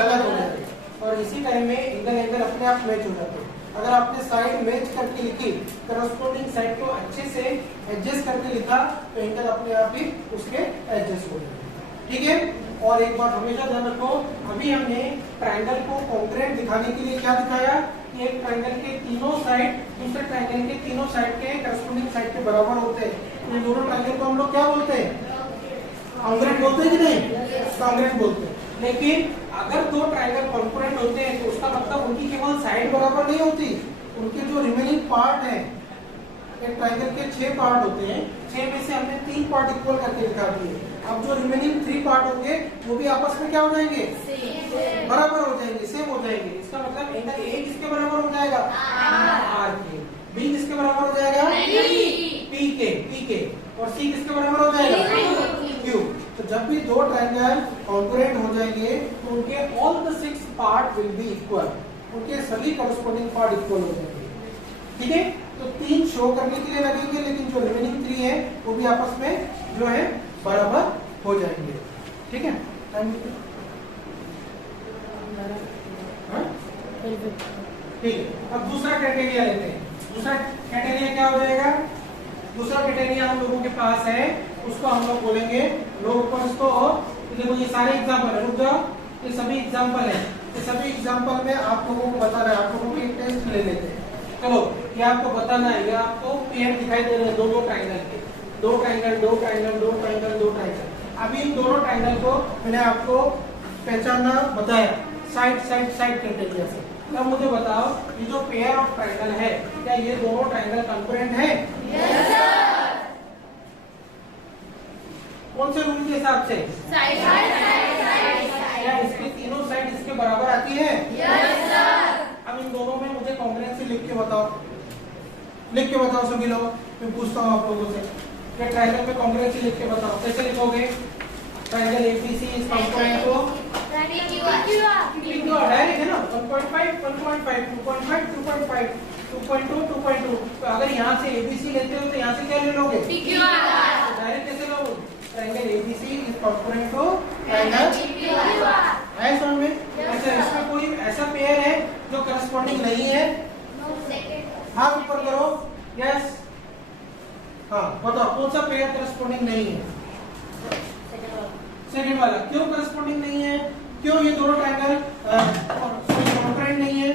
गलत हो जाएगा। और इसी टाइम में एंगल अपने आप मैच हो जाते हैं। अगर आपने साइड मैच करके लिखी, करस्पॉन्डिंग साइड को अच्छे से एडजस्ट करके लिखा तो एंगल अपने आप ही उसके एडजस्ट हो जाएगा, ठीक है? और एक बात हमेशा ध्यान रखो, अभी हमने ट्रायंगल को कॉन्ग्रुएंट दिखाने के लिए क्या दिखाया? एक ट्रायंगल के तीनों साइड दूसरे ट्रायंगल के तीनों साइड के करस्पॉन्डिंग साइड के बराबर होते हैं। इन दोनों ट्रायंगल को हम लोग क्या बोलते हैं? कॉन्ग्रुएंट बोलते हैं कि नहीं? कॉन्ग्रुएंट बोलते हैं। लेकिन अगर दो ट्रायंगल कॉन्ग्रुएंट होते हैं तो उसका मतलब उनकी केवल साइड बराबर नहीं होती, उनके जो रिमेनिंग पार्ट है, एक ट्रायंगल के 6 पार्ट होते हैं, 6 में से हमने 3 पार्ट इक्वल करके दिखा दिए। अब जो रिमेनिंग 3 पार्ट होंगे वो भी आपस में क्या हो जाएंगे? बराबर हो जाएंगे, सेम हो जाएंगे। इसका मतलब एंगल A किसके बराबर हो जाएगा? R के। B किसके बराबर हो जाएगा? P के। और C किसके बराबर हो जाएगा? Q। तो जब भी दो ट्रायंगल कॉन्ग्रुएंट हो जाएंगे तो उनके all the 6 part will be equal, उनके सभी करस्पॉन्डिंग पार्ट इक्वल हो जाएंगे, ठीक है? तो 3 शो करने के लिए लगेंगे, लेकिन जो रिमेनिंग 3 है वो भी आपस में जो है बराबर हो जाएंगे, ठीक है? ठीक है। अब दूसरा क्राइटेरिया लेते हैं। दूसरा क्राइटेरिया क्या हो जाएगा? दूसरा क्राइटेरिया हम लोगों के पास है, उसको हम लोग बोलेंगे देखो ये सारे एग्जांपल है, रुक जाओ, ये सभी एग्जांपल है। ये सभी एग्जांपल में आप लोगों को बताना है, आप लोगों को एक टेस्ट ले लेते हैं। चलो ये आपको बताना है, ये आपको पेयर दिखाई दे रहे हैं दो ट्रायंगल के, दो ट्रायंगल। अभी इन दोनों ट्रायंगल को मैंने आपको पहचानना बताया साइड क्राइटेरिया से। अब मुझे बताओ ये जो पेयर ऑफ ट्रायंगल है, क्या ये दोनों ट्रायंगल कॉन्ग्रुएंट है? Yes sir. कौन से रूल के हिसाब से? साइड। क्या इसके तीनों साइड इसके बराबर आती है? Yes sir. अब इन दोनों में मुझे कॉन्ग्रुएंसी लिख के बताओ सभी लोग। मैं पूछता हूँ आप लोगों से, क्या ट्रायंगल में कॉन्ग्रुएंसी लिख के बताओ, कैसे लिखोगे? Triangle ABC is congruent to PQ direct है ना, 1.5, 2.5, 2.2। तो अगर यहाँ से ABC लेते हो तो यहाँ से क्या ले लोगे? PQ। डायरेक्ट कैसे लोगे? Triangle ABC is congruent to triangle PQ। है समझ में? अच्छा, इसमें कोई ऐसा पेयर है जो करस्पॉन्डिंग नहीं है? हाथ ऊपर करो। यस, हाँ बताओ कौन सा पेयर करस्पॉन्डिंग नहीं है? सेकंड वाला। क्यों करस्पॉन्डिंग नहीं है? क्यों ये दोनों ट्रायंगल कॉन्करेंट नहीं है?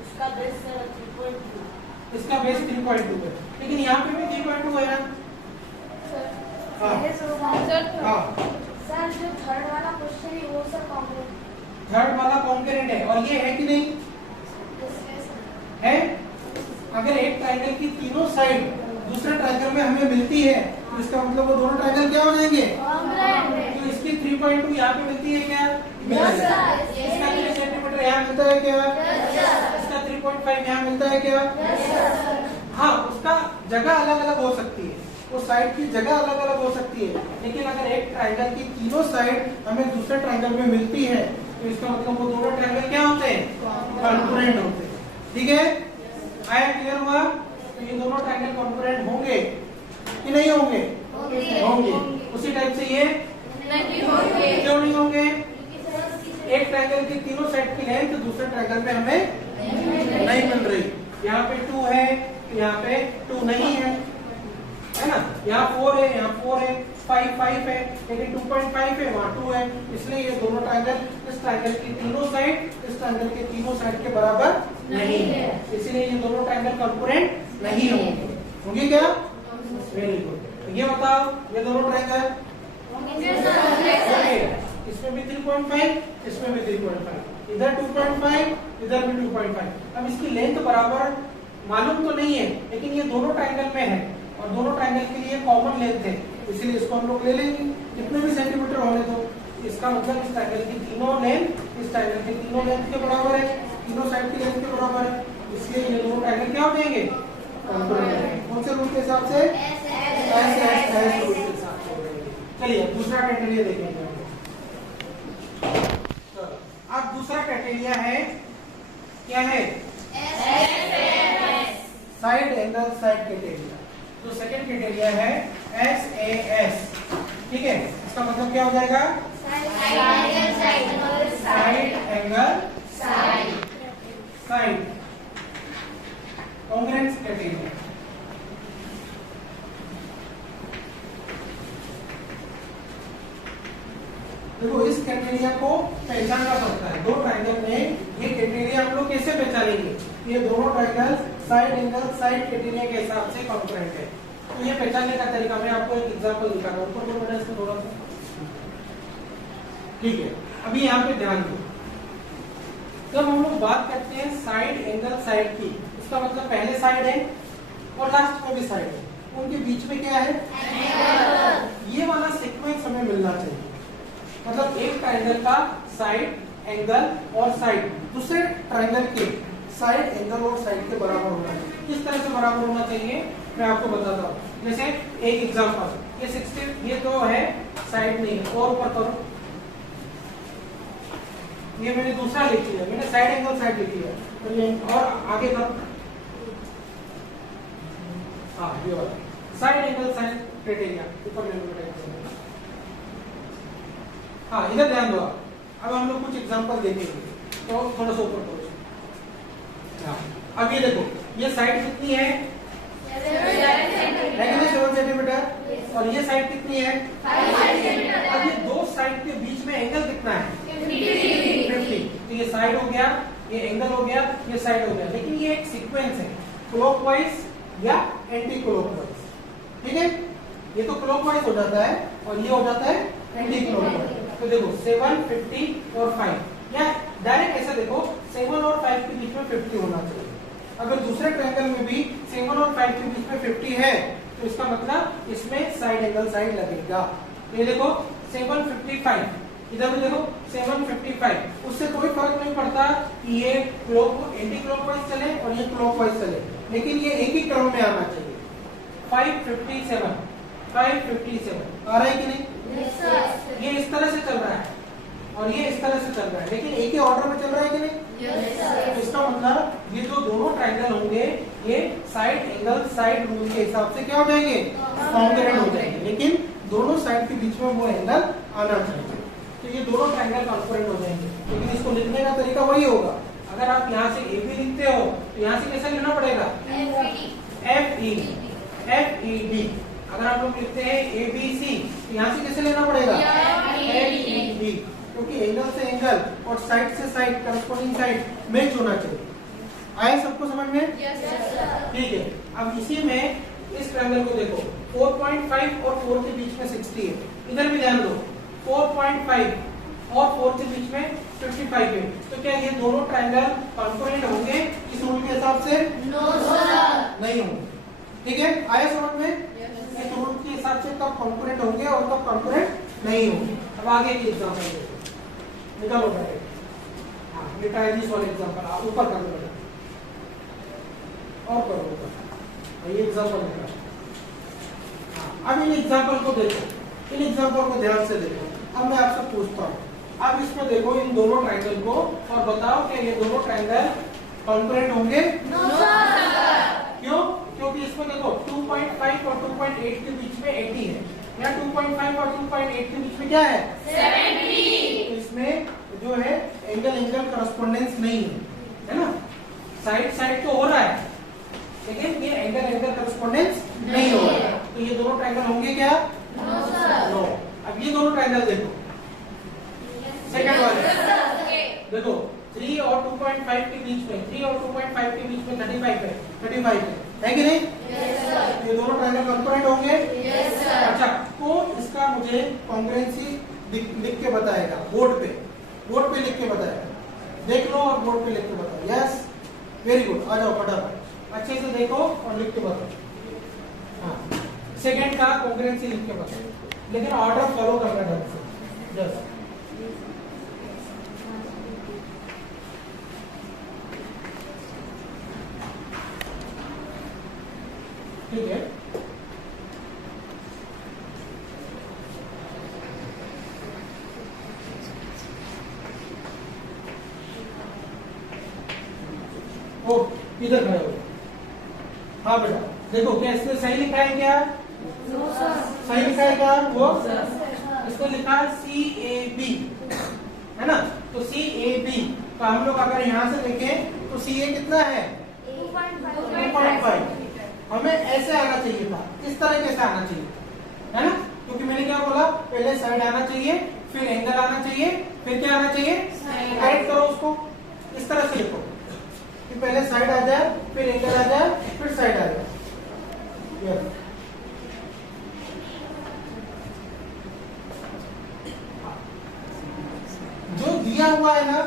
इसका बेस 3.2। इसका बेस 3.2 है, लेकिन यहाँ पे भी 3.2 है ना? हाँ हाँ, सर जो थर्ड वाला क्वेश्चन है वो सर कॉन्करेंट थर्ड वाला कॉन्करेंट है और ये है कि नहीं है? अगर एक ट्रायंगल की तीनों साइड दूसरे ट्रायंगल में हमें मिलती है तो इसका मतलब वो दोनों ट्रायंगल क्या हो जाएंगे? तो इसकी 3.2 यहाँ पे मिलती है क्या? इसका 3 सेंटीमीटर यहाँ मिलता है क्या? इसका 3.5 यहाँ मिलता है क्या? हाँ, उसका जगह अलग अलग हो सकती है, वो साइड की जगह अलग अलग हो सकती है, लेकिन अगर एक ट्रायंगल की तीनों साइड हमें दूसरे ट्रायंगल में मिलती है तो इसका मतलब वो दोनों ट्रायंगल क्या होते हैं? कॉन्करेंट होते हैं। ठीक है, आया? क्लियर हुआ? तो ये दोनों ट्रायंगल कॉन्करेंट होंगे कि नहीं होंगे? होंगे। उसी टाइप से ये क्यों नहीं होंगे? एक ट्रायंगल की तीनों साइड की लेंथ दूसरे ट्रायंगल में हमें नहीं मिल रही। यहाँ पे 2 है, यहाँ पे 2 नहीं है ना? यहाँ 4 है, यहाँ 4 है, 5 है, लेकिन 2.5 है, वहाँ 2 है। इसलिए ये दोनों ट्रायंगल इस ट्रायंगल की तीनों साइड इस ट्रायंगल के तीनों साइड के बराबर नहीं है, इसलिए ये दोनों ट्रायंगल कॉन्करेंट नहीं होंगे। होंगे क्या? Very good. ये बताओ, ये दोनों ट्रायंगल होंगे। इसमें भी 3.5, इसमें भी 3.5, इधर 2.5, इधर भी 2.5। अब इसकी लेंथ बराबर मालूम तो नहीं है, लेकिन ये दोनों ट्रायंगल में है और दोनों ट्रायंगल के लिए कॉमन लेंथ है, इसीलिए इसको हम लोग ले लेंगे कितने भी सेंटीमीटर होने दो। इसका मतलब इस ट्रायंगल की तीनों लेंथ इस ट्रायंगल की तीनों लेंथ के बराबर है, तीनों साइड की लेंथ के बराबर है, इसलिए ये दोनों ट्रायंगल क्या हो जाएंगे? कॉन्करेंट। कौन से रूल के हिसाब से? एस रूल के हिसाब से हो जाएंगे। चलिए दूसरा क्राइटेरिया देखेंगे। अब दूसरा क्राइटेरिया है, क्या है? Side angle side criteria. तो सेकंड क्राइटेरिया है SAS। ठीक है, इसका मतलब क्या हो जाएगा? Side angle side congruence criteria. देखो इस क्राइटेरिया को पहचानना पड़ता है। दो ट्रायंगल में ये क्राइटेरिया हम लोग कैसे पहचानेंगे? ये दोनों triangle side angle side criteria के हिसाब से कॉन्करेंट है। तो ये पहचानने का तरीका मैं आपको एक एग्जांपल दिखा रहा हूँ। ऊपर को बेटा इसको थोड़ा सा, ठीक है। अभी यहाँ पे ध्यान दो, जब हम लोग बात करते हैं साइड एंगल साइड की, इसका मतलब पहले साइड है और लास्ट में भी साइड है, उनके बीच में क्या है? ये वाला सीक्वेंस हमें मिलना चाहिए। मतलब एक ट्रायंगल का साइड एंगल और साइड दूसरे ट्रायंगल के साइड एंगल और साइड के बराबर होना चाहिए। किस तरह से बराबर होना चाहिए मैं आपको बताता हूँ। जैसे एक एग्जांपल, ये 60, ये तो है साइड नहीं है, और ऊपर करो, ये मैंने दूसरा लिख लिया, मैंने साइड एंगल साइड लिख लिया, तो ये और आगे करो, हाँ ये वाला साइड एंगल साइड क्राइटेरिया ऊपर ले लो। हाँ इधर ध्यान दो। अब हम लोग कुछ एग्जांपल देखेंगे, तो थोड़ा सा ऊपर करो। अब ये देखो, ये साइड कितनी है? 7 सेंटीमीटर, और ये साइड कितनी है? 5 सेंटीमीटर। अब ये दो साइड के बीच में एंगल कितना है? 50। तो ये साइड हो गया, ये एंगल हो गया, ये साइड हो गया, लेकिन ये एक सीक्वेंस है, क्लॉकवाइज या एंटी क्लॉकवाइज। ठीक है, ये तो क्लॉकवाइज हो जाता है और ये हो जाता है एंटी क्लॉकवाइज। तो देखो 7, 50 और 5, या डायरेक्ट ऐसे देखो 7 और 5 के बीच में 50 होना चाहिए। अगर दूसरे ट्रायंगल में भी 7 और 5 के बीच में 50 है तो इसका मतलब इसमें साइड एंगल साइड लगेगा। ये देखो 7, 55, इधर भी देखो 7, 55, उससे कोई फर्क नहीं पड़ता कि ये एंटी क्लॉकवाइज चले और ये क्लॉकवाइज चले, लेकिन ये एक ही क्रम में आना चाहिए। 557, 557 आ रहा है कि नहीं? ये इस तरह से चल रहा है और ये इस तरह से चल रहा है, लेकिन एक ही ऑर्डर में चल रहा है कि नहीं? तो इसका मतलब ये जो दोनों ट्रायंगल होंगे ये साइड एंगल साइड रूल के हिसाब से क्या हो जाएंगे? कॉन्करेंट हो जाएंगे, लेकिन दोनों साइड के बीच में वो एंगल आना चाहिए। तो ये दोनों ट्रायंगल कॉन्करेंट हो जाएंगे, लेकिन इसको लिखने का तरीका वही होगा। अगर आप यहाँ से AB लिखते हो तो यहाँ से कैसे लिखना पड़ेगा? FED। अगर आप लोग लिखते हैं ABC, तो यहाँ से कैसे लेना पड़ेगा? FED, क्योंकि एंगल से एंगल और साइड से साइड करस्पॉन्डिंग साइड मैच होना चाहिए। आया सबको समझ में? ठीक है। अब इसी में इस ट्रायंगल को देखो, 4.5 और 4 के बीच में 60 है। इधर भी ध्यान दो, 4.5 और 4 के बीच में 55 है। तो क्या ये दोनों ट्रायंगल कॉन्करेंट होंगे इस रूल के हिसाब से? नो सर, नहीं होंगे। ठीक है, आया समझ में? इस रूल के हिसाब से कब कॉन्करेंट होंगे और कब कॉन्करेंट नहीं होंगे। अब आगे की एग्जांपल देखो, निकालो बेटा। हाँ, ये ट्राई दिस वाला एग्जांपल आप ऊपर कर लो और करो ऊपर। ये एग्जांपल निकालो। हाँ, अब इन एग्जांपल को देखो, इन एग्जांपल को ध्यान से देखो। अब मैं आपसे पूछता हूँ, अब इसमें देखो इन दोनों ट्रायंगल को और बताओ कि ये दोनों ट्रायंगल कॉन्करेंट होंगे? No sir. क्यों? क्योंकि इसमें देखो 2.5 और 2.8 के बीच में 80 है, यहाँ 2.5 और 2.8 के बीच में क्या है? 70। तो इसमें जो है एंगल एंगल करस्पॉन्डेंस नहीं है ना? साइड साइड तो हो रहा है लेकिन ये एंगल एंगल करस्पॉन्डेंस नहीं हो रहा है। तो ये दोनों ट्रायंगल होंगे क्या? No sir. नो। अब ये दोनों ट्रायंगल देखो, सेकंड वाले देखो, 3 और 2.5 के बीच में, 3 और 2.5 के बीच में 35 है, 35 है कि नहीं? Yes sir. ये दोनों ट्रायंगल कॉन्करेंट होंगे? Yes sir. अच्छा, कौन इसका मुझे कॉन्ग्रुएंसी लिख के बताएगा? बोर्ड पे लिख के बताएगा। देख लो और बोर्ड पे लिख के बताओ। Yes, very good. आ जाओ फटाफट, अच्छे से देखो और लिख के बताओ। हाँ, सेकंड का कॉन्ग्रुएंसी लिख के बताओ, लेकिन ऑर्डर फॉलो करना ढंग से। यस, ठीक है। ओ, इधर खड़े हो। हाँ बेटा, देखो क्या इसमें सही लिखा है क्या? No sir. सही लिखा है क्या? वो इसको लिखा CAB है ना? तो CAB तो हम लोग अगर यहाँ से देखें तो CA कितना है? 2.5। हमें ऐसे आना चाहिए था, इस तरीके से आना चाहिए, है ना? क्योंकि मैंने क्या बोला, पहले साइड आना चाहिए, फिर एंगल आना चाहिए, फिर क्या आना चाहिए? राइट करो उसको, इस तरह से लिखो कि पहले साइड आ जाए, फिर एंगल आ जाए, फिर साइड आ जाए। जो दिया हुआ है ना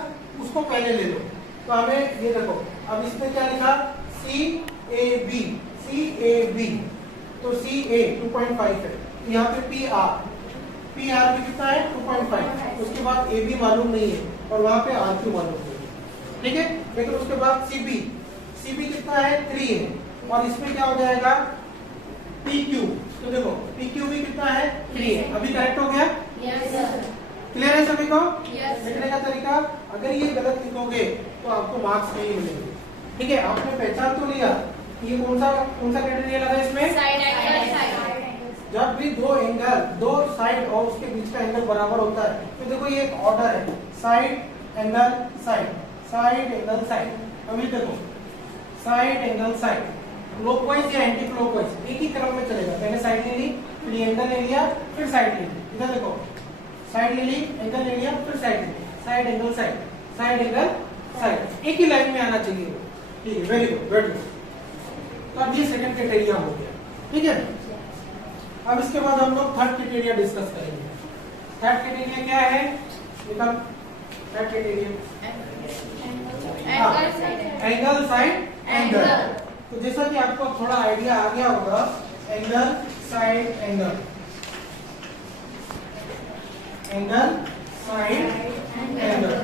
उसको पहले ले लो। तो हमें ये देखो, अब इसमें क्या लिखा? CAB। तो CA 2.5 है, यहाँ पे PR भी कितना है? 2.5। उसके बाद AB मालूम नहीं है और वहां पे RQ मालूम नहीं है, ठीक है? लेकिन उसके बाद CB कितना है? 3 है, और इसमें क्या हो जाएगा? PQ। तो देखो PQ भी कितना है? 3 है। अभी करेक्ट हो गया? Yes sir. क्लियर है सभी को? यस। लिखने का तरीका, अगर ये गलत लिखोगे तो आपको मार्क्स नहीं मिलेंगे, ठीक है? आपने पहचान तो लिया ये कौन सा क्राइटेरिया लगा इसमें? Side angle. जब भी दो एंगल, दो साइड और उसके बीच का एंगल बराबर होता है तो देखो ये एक ऑर्डर है, side angle side, side angle side. अभी देखो साइड एंगल साइड, क्लॉकवाइज या एंटी क्लॉकवाइज एक ही क्रम में चलेगा। पहले साइड ले ली, फिर एंगल ले लिया, फिर साइड ले ली। इधर देखो, साइड ले ली, एंगल ले लिया, फिर साइड ले ली, side angle side, side angle side, एक ही लाइन में आना चाहिए। ठीक है, वेरी गुड, वेरी गुड। तो अब ये सेकंड क्राइटेरिया हो गया, ठीक है? अब इसके बाद हम लोग थर्ड क्राइटेरिया डिस्कस करेंगे। थर्ड क्राइटेरिया क्या है? निकल third criteria angle side angle. तो जैसा कि आपको थोड़ा आइडिया आ गया होगा, angle side angle, angle side angle,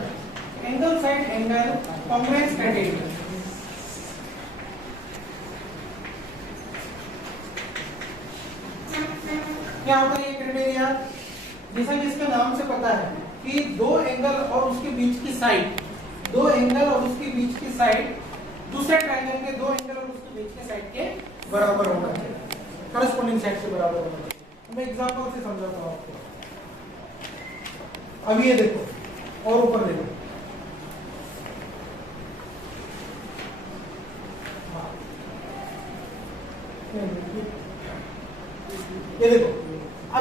angle side angle congruence criteria. क्या होता है ये क्राइटेरिया? जैसा कि इसके नाम से पता है कि दो एंगल और उसके बीच की साइड, दो एंगल और उसके बीच की साइड दूसरे ट्रायंगल के दो एंगल और उसके बीच के साइड के बराबर होना चाहिए, करस्पॉन्डिंग साइड से बराबर होना चाहिए। मैं एग्जांपल से समझाता हूं आपको। अब ये देखो और ऊपर देखो,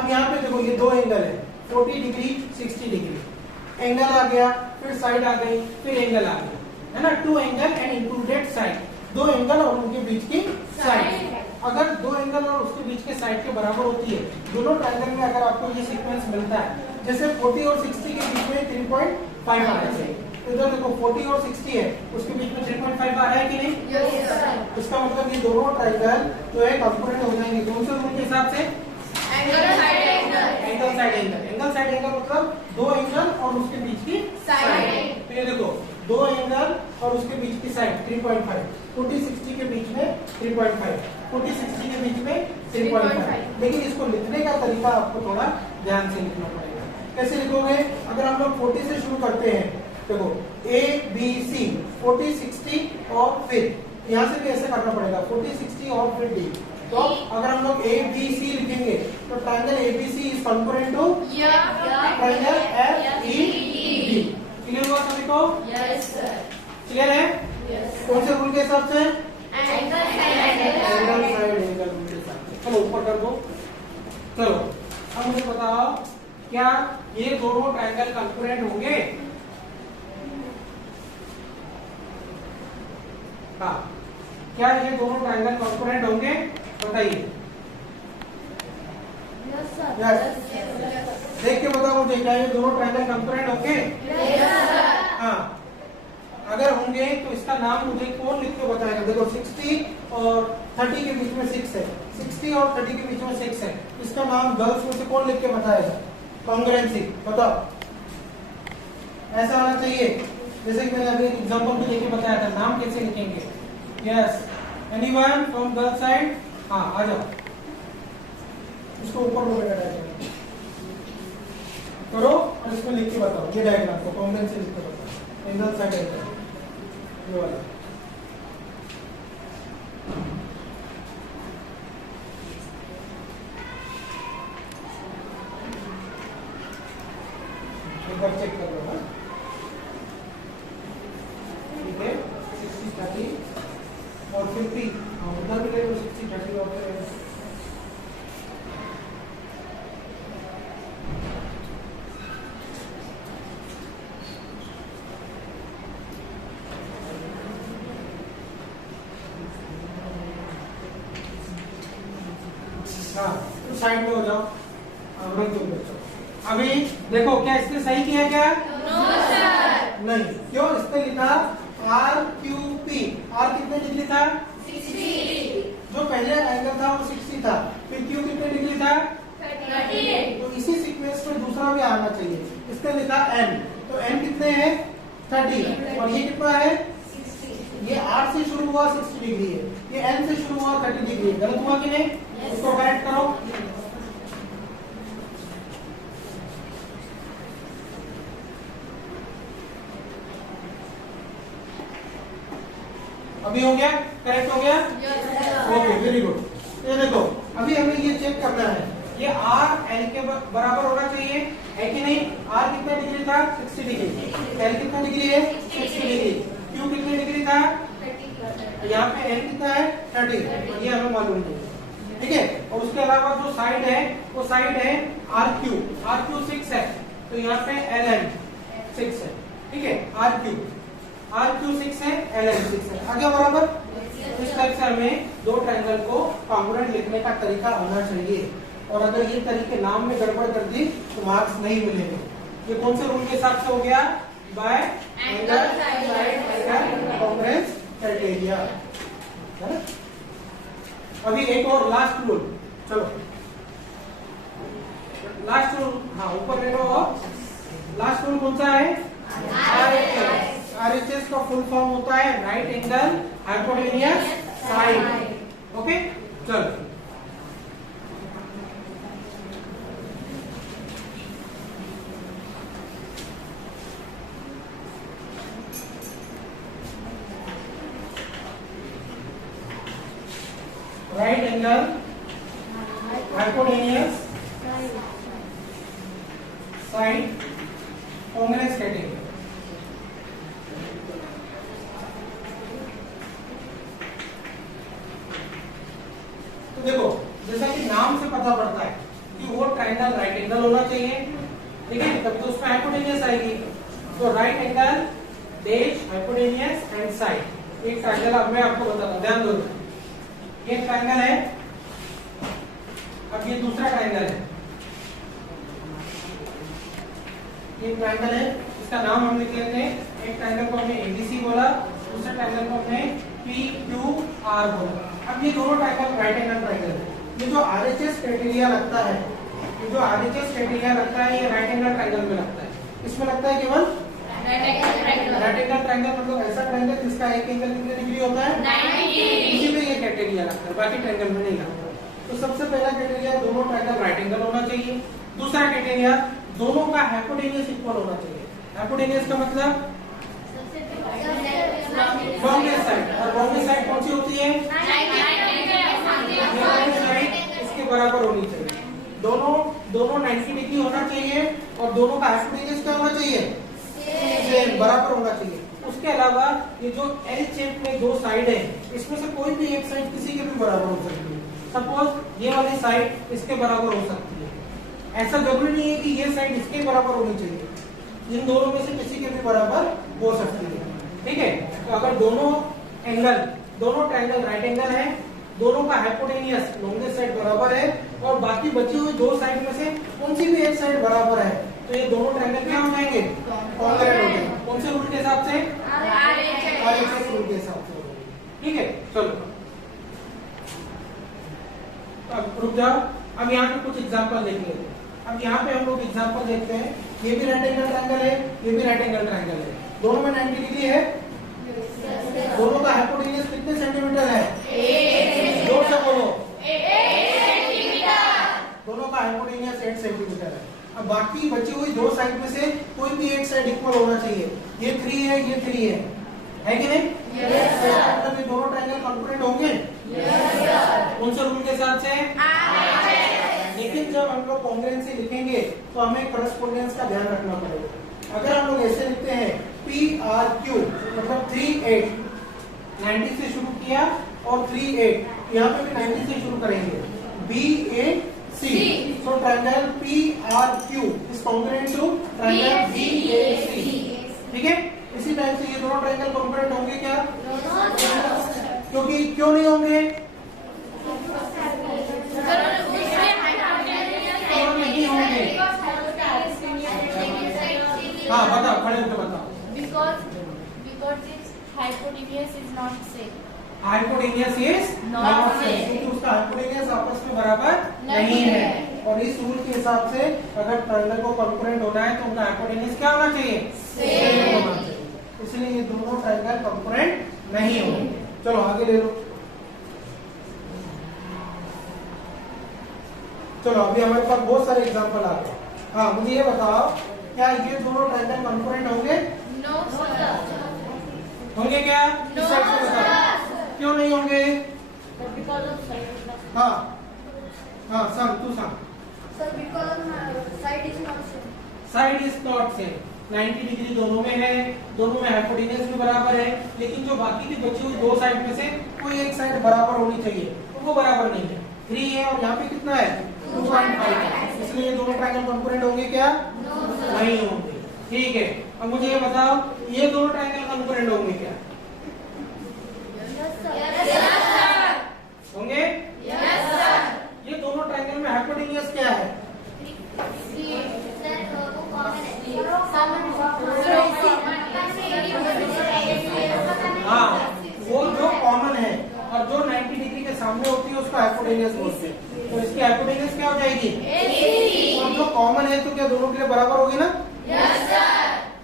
अब यहाँ पे देखो ये दो एंगल है 40 डिग्री 60 डिग्री, एंगल आ गया, फिर साइड आ गई, फिर एंगल आ गया, है ना। Two angle and included side, दो एंगल और उनके बीच की साइड। अगर दो एंगल और उसके बीच के साइड के बराबर होती है, दोनों ट्रायंगल में अगर आपको ये सीक्वेंस मिलता है, जैसे 40 और 60 के बीच में 3.5 आना चाहिए, तो इधर देखो 40 और 60 है, उसके बीच में 3.5 आ रहा है कि नहीं? Yes, sir. इसका मतलब ये दोनों ट्रायंगल जो है कॉन्ग्रुएंट हो जाएंगे कौन से रूल के हिसाब से? Angle side angle. Angle side angle, angle side angle मतलब दो एंगल और उसके बीच की Side. तो ये देखो दो एंगल और उसके बीच की साइड 3.5, 40-60 के बीच में 3.5, 40-60 के बीच में 3.5। लेकिन इसको लिखने का तरीका आपको थोड़ा ध्यान से लिखना पड़ेगा। कैसे लिखोगे? अगर हम लोग 40 से शुरू करते हैं, देखो A B C 40 60 और फिर यहाँ से भी ऐसे करना पड़ेगा 40 60 और फिर D। तो अगर हम लोग A B C लिखेंगे तो triangle ABC is congruent to triangle FED। Clear हुआ सभी को? Yes, sir. क्लियर है? Yes. कौन से रूल के हिसाब से? Angle side angle angle. Side angle rule के हिसाब से। चलो ऊपर कर दो। चलो अब मुझे बताओ क्या ये दोनों ट्रायंगल कॉन्ग्रुएंट होंगे? हाँ, क्या ये दोनों ट्रायंगल कॉन्ग्रुएंट होंगे? बताइए। Yes, sir. Yes. Yes. देख के बताओ मुझे, क्या ये दोनों ट्रायंगल कॉन्ग्रुएंट होंगे? Yes, sir. हाँ, अगर होंगे तो इसका नाम मुझे कौन लिख के बताएगा? देखो 60 और 30 के बीच में 6 है, 60 और 30 के बीच में 6 है, इसका नाम गर्ल्स में से कौन लिख के बताएगा? कॉन्ग्रुएंसी बताओ। ऐसा आना चाहिए, जैसे कि मैंने अभी एक एग्जांपल में लेके बताया था। नाम कैसे लिखेंगे? Yes, anyone from girl side? हाँ आ जाओ, इसको ऊपर लो बेटा, डायग्राम करो और इसमें लिख के बताओ। ये डायग्राम को कॉन्ग्रुएंसी लिख के बताओ। एंगल साइड एंगल ये वाला। एक बार चेक कर लो ना, ठीक है। 60 30 और 50, उधर भी ले लो 60 30 और फिर हाँ, तो साइड में हो जाओ। रख दो बच्चों। अभी देखो क्या इसने सही किया क्या? No, sir. नहीं, क्यों? इसने लिखा RQP। R कितने डिग्री था? 60. जो पहले एंगल था वो 60 था, फिर Q कितने डिग्री था? 30. तो इसी सीक्वेंस में दूसरा भी आना चाहिए। इसने लिखा N, तो N कितने हैं? 30, और ये कितना है? 60. ये R से शुरू हुआ 60 डिग्री है, ये N से शुरू हुआ 30 डिग्री है। गलत हुआ कि नहीं? इसको करेक्ट करो। अभी हो गया? करेक्ट हो गया? Yes, sir. Okay, very good. ये देखो अभी हमें ये चेक करना है, ये R L के बराबर होना चाहिए, है कि नहीं? R कितना डिग्री था? 60 डिग्री। L कितना डिग्री है? 60 डिग्री। Q कितने डिग्री था? 30. यहाँ पे L कितना है? 30। ये हमें मालूम नहीं, ठीक है। और उसके अलावा जो साइड है वो साइड है RQ। RQ 6 है, तो यहाँ पे LN 6 है, ठीक है। RQ 6 है, LN 6 है। आगे बराबर? इस टाइप से हमें दो ट्रायंगल को कॉन्ग्रुएंट लिखने का तरीका होना चाहिए, और अगर ये तरीके नाम में गड़बड़ कर दी तो मार्क्स नहीं मिलेंगे। ये कौन से रूल के हिसाब से हो गया? Bye angle side angle congruence criteria. अभी एक और लास्ट रूल, चलो लास्ट रूल। हाँ ऊपर ले लो। लास्ट रूल कौन सा है? RHS का फुल फॉर्म होता है right angle hypotenuse side. Okay, चलो right angle hypotenuse side congruence criteria. तो देखो जैसा कि नाम से पता पड़ता है कि वो ट्रायंगल एंगल राइट एंगल होना चाहिए, ठीक है, तब तो उसमें हाइपोटेनियस आएगी। तो right angle dash hypotenuse and side. एक ट्रायंगल अब मैं आपको बताता हूं, ध्यान दो। ये ट्रायंगल है, अब ये दूसरा ट्रायंगल है, ये ट्रायंगल है, इसका नाम हम लिख लेते हैं। एक ट्रायंगल को हमने एबीसी बोला, दूसरे ट्रायंगल को हमने PQR बोला। अब ये दोनों ट्रायंगल राइट एंगल ट्रायंगल है। ये जो RHS क्राइटेरिया लगता है, ये जो RHS क्राइटेरिया लगता है, ये राइट एंगल ट्रायंगल में लगता है। इसमें लगता है केवल राइट एंगल ट्रायंगल, मतलब ऐसा ट्रायंगल जिसका एक एंगल कितने डिग्री होता है, 90 डिग्री। इसी में ये क्राइटेरिया लगता है, बाकी ट्रायंगल में नहीं लगता। तो सबसे पहला क्राइटेरिया दोनों ट्रायंगल राइट एंगल होना चाहिए। दूसरा क्राइटेरिया दोनों का हाइपोटेनियस इक्वल होना चाहिए। हाइपोटेनियस का मतलब लॉन्गेस्ट साइड, और लॉन्गेस्ट साइड कौन सी होती है, इसके बराबर होनी चाहिए। दोनों 90 डिग्री होना चाहिए, और दोनों का हाइपोटेनियस क्या होना चाहिए, सेम बराबर होना चाहिए। उसके अलावा ये जो एल शेप में दो साइड है, इसमें से कोई भी एक साइड किसी के भी बराबर हो सकती है। सपोज ये वाली साइड इसके बराबर हो सकती है, ऐसा जरूरी नहीं है कि ये साइड इसके बराबर होनी चाहिए, इन दोनों में से किसी के भी बराबर हो सकती है, ठीक है। तो अगर दोनों ट्रायंगल राइट एंगल है, दोनों का हाइपोटेनियस लॉन्गेस्ट साइड बराबर है, और बाकी बची हुई दो साइड में से कौन सी भी एक साइड बराबर है, तो ये दोनों ट्रायंगल क्या हो जाएंगे, कॉन्ग्रुएंट हो जाएंगे। कौन से रूल के हिसाब से, RHS रूल के हिसाब से, ठीक है। चलो अब रुक जाओ, अब यहाँ पे कुछ एग्जांपल देख लेते हैं। अब यहाँ पे हम लोग एग्जांपल देखते हैं। ये भी राइट एंगल ट्रायंगल है, ये भी राइट एंगल ट्रायंगल है, दोनों में 90 डिग्री है। दोनों का हाइपोटेनियस कितने सेंटीमीटर है, 8 जोर से बोलो, 8 सेंटीमीटर। दोनों का हाइपोटेनियस 8 सेंटीमीटर है। अब बाकी बची हुई दो साइड में से कोई भी एक साइड इक्वल होना चाहिए। ये 3 है, ये 3 है कि नहीं? मतलब ये दोनों ट्रायंगल कॉन्ग्रुएंट होंगे। कौन से रूल के साथ से? लेकिन जब हम लोग कॉन्ग्रुएंसी लिखेंगे तो हमें करस्पोंडेंस का ध्यान रखना पड़ेगा। अगर हम लोग ऐसे लिखते हैं PRQ मतलब 38, 90 से शुरू किया और 38, यहाँ पे भी 90 से शुरू करेंगे। BAC, so triangle PRQ is congruent to triangle BAC, ठीक है। इसी टाइप से ये दोनों ट्रायंगल कॉन्ग्रुएंट होंगे क्या? क्योंकि क्यों नहीं होंगे? क्यों नहीं होंगे? हाँ बताओ, खड़े होकर बताओ। Because its hypotenuse is not same. Hypotenuse is not same, क्योंकि उसका हाइपोटेनियस आपस में बराबर नहीं है। और इस रूल के हिसाब से अगर ट्रायंगल को कॉन्ग्रुएंट होना है तो उनका हाइपोटेनियस क्या होना चाहिए? सेम होना चाहिए। इसलिए ये दोनों ट्रायंगल कॉन्ग्रुएंट नहीं होंगे। चलो आगे ले लो। चलो अभी हमारे पास बहुत सारे एग्जांपल आ गए। हाँ मुझे ये बताओ, क्या ये दोनों ट्रायंगल कॉन्ग्रुएंट होंगे? No sir. होंगे क्या? No sir. क्यों नहीं होंगे? Because of side. हाँ हाँ सम तू सम। Sir, because side is not same. Side is not same, 90 degree दोनों में है, दोनों में हाइपोटेनियस भी बराबर है, लेकिन जो बाकी की बची हुई दो साइड में से कोई एक साइड बराबर होनी चाहिए, तो वो बराबर नहीं है। 3 है और यहाँ पे कितना है? 2.5 है। इसलिए ये दोनों ट्रायंगल कॉन्ग्रुएंट होंगे क्या? नहीं होंगे। ठीक है, अब मुझे ये बताओ, ये दोनों ट्रायंगल कॉन्ग्रुएंट होंगे क्या? होंगे? ये दोनों ट्रायंगल में हाइपोटेनियस क्या है? हाँ वो जो कॉमन है और जो 90 डिग्री के सामने होती है उसको हाइपोटेनियस बोलते हैं। तो इसकी हाइपोटेनियस क्या हो जाएगी? और जो कॉमन है तो क्या दोनों के लिए बराबर होगी ना?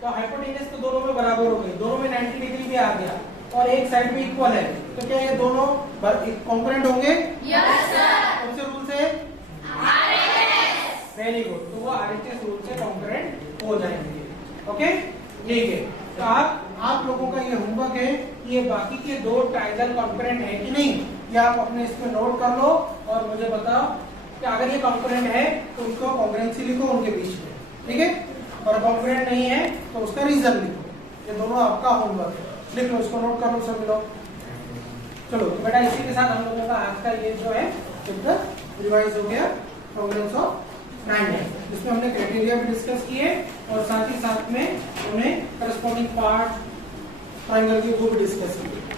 तो हाइपोटेनियस तो दोनों में बराबर हो गई, दोनों में 90 डिग्री भी आ गया और एक साइड भी इक्वल है, तो क्या ये दोनों कॉन्ग्रुएंट होंगे? कौन से रूल से? वेरी गुड, तो वो RHS रूल से कॉन्ग्रुएंट हो जाएंगे। ओके ठीक है, तो आप लोगों का ये होमवर्क है कि ये बाकी के दो ट्रायंगल कॉन्ग्रुएंट है कि नहीं, ये आप अपने इसमें नोट कर लो और मुझे बताओ कि अगर ये कॉन्ग्रुएंट है तो उसको कॉन्ग्रुएंसी लिखो उनके बीच में, ठीक है। और कॉन्ग्रुएंट नहीं है तो उसका रीजन लिखो। ये दोनों आपका होमवर्क है, लिख लो, इसको नोट कर लो सभी लोग। चलो तो बेटा इसी के साथ हम लोगों का आज का ये जो है चैप्टर रिवाइज हो गया, कॉन्ग्रुएंस ऑफ ट्रायंगल, जिसमें हमने क्राइटेरिया भी डिस्कस किए और साथ ही साथ में हमने करस्पॉन्डिंग पार्ट ट्रायंगल के वो भी डिस्कस किए।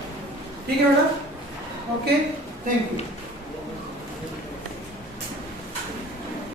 ठीक है बेटा, ओके, थैंक यू।